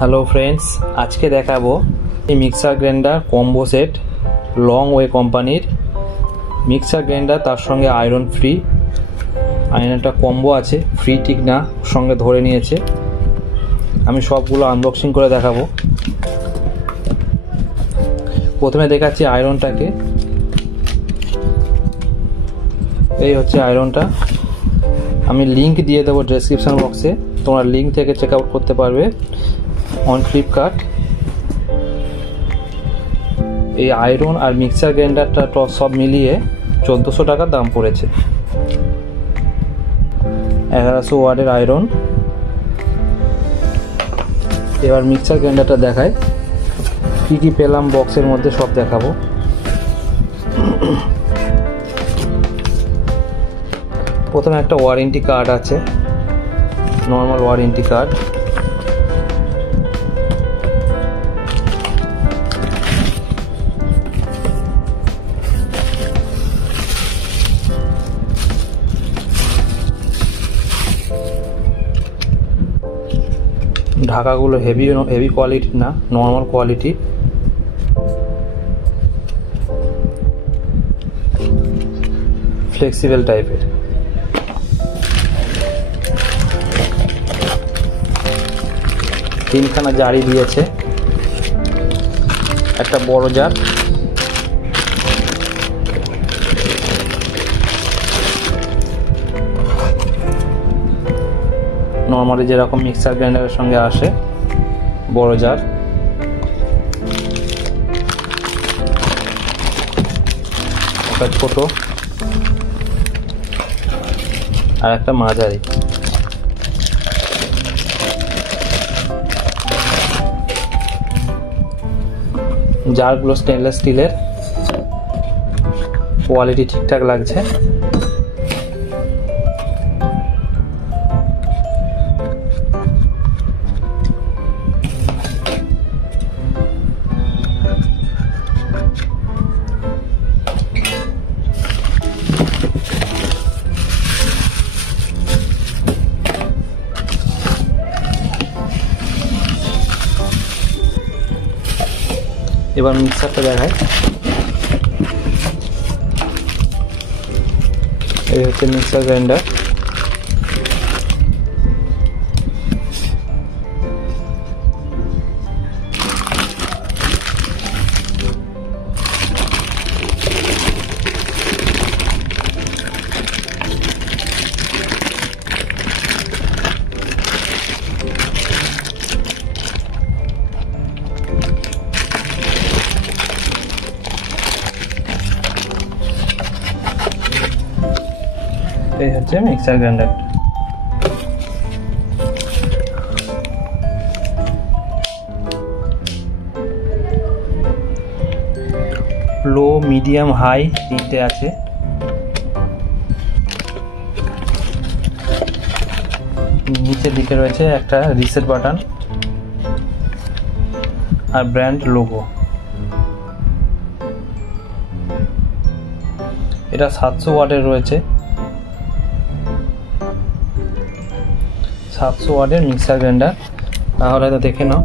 Hello friends, আজকে দেখাবো এই mixer grinder combo set long way কোম্পানির মিক্সার গ্রাইন্ডার, তার সঙ্গে আয়রন ফ্রি। আয়রনটা কম্বো আছে, ফ্রি ঠিক না, সঙ্গে ধরে নিয়েছে। আমি সবগুলো আনবক্সিং করে দেখাবো। প্রথমে দেখাচ্ছি আয়রনটাকে। এই হচ্ছে আয়রনটা। আমি লিংক দিয়ে দেবো ডেসক্রিপশন বক্সে, তোমরা লিংক থেকে চেক আউট করতে পারবে অন ফ্লিপকার্ট। এই আয়রন আর মিক্সার গ্রাইন্ডারটা সব মিলিয়ে 1400 টাকার দাম পড়েছে। 1100 ওয়াটের আয়রন। এবার মিক্সার গ্রাইন্ডারটা দেখায়, কি কি পেলাম বক্সের মধ্যে সব দেখাবো। প্রথমে একটা ওয়ারেন্টি কার্ড আছে, নর্মাল ওয়ারেন্টি কার্ড। ঢাকাগুলো হেভি কোয়ালিটি না, নর্মাল কোয়ালিটি। ফ্লেক্সিবল টাইপের। তিনখানা জারি দিয়েছে, একটা বড় জার, নর্মালি যেরকম মিক্সার গ্রাইন্ডারের সঙ্গে আসে বড় জার, একটা ছোট আর একটা মাঝারি। জারগুলো স্টেনলেস স্টিলের, কোয়ালিটি ঠিকঠাক লাগছে। এবার মিক্সারটা দেখায়। এই হচ্ছে মিক্সার গ্রাইন্ডার। এই হচ্ছে মিক্সার গ্রাইন্ডার। লো, মিডিয়াম, হাই তিনটে আছে। নিচের দিকে রয়েছে একটা রিসেট বাটন আর ব্র্যান্ড লোগো। এটা 700 ওয়াটের রয়েছে। 700 ওয়াটের মিক্সার গ্রাইন্ডার। তাহলে তো দেখে নাও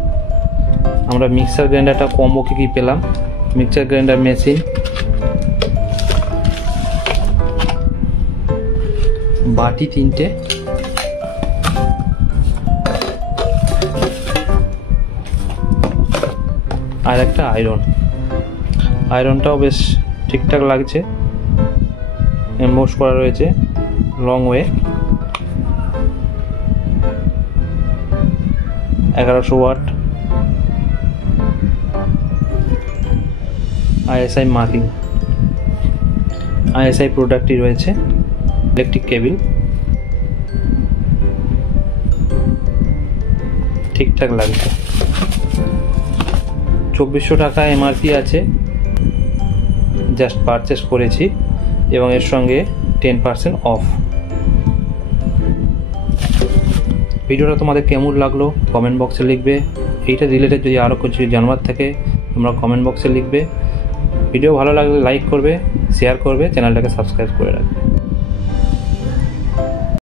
আমরা মিক্সার গ্রাইন্ডারটা কম্বো কি পেলাম। মিক্সার গ্রাইন্ডার মেশিন, বাটি তিনটে, আর একটা আয়রন। আয়রনটাও বেশ ঠিকঠাক লাগছে, এমবোস করা রয়েছে long way. 1100 watt, ISI marking, ISI প্রোডাক্টই রয়েছে। ইলেকট্রিক কেবিল ঠিকঠাক লাগছে। 2400 টাকা এমআরপি আছে, জাস্ট পারচেস করেছি এবং এর সঙ্গে 10% অফ। ভিডিওটা তোমাদের কেমন লাগলো কমেন্ট বক্সে লিখবে। এইটা রিলেটেড যদি আরও কিছু জানবার থাকে তোমরা কমেন্ট বক্সে লিখবে। ভিডিও ভালো লাগলে লাইক করবে, শেয়ার করবে, চ্যানেলটাকে সাবস্ক্রাইব করে রাখবে।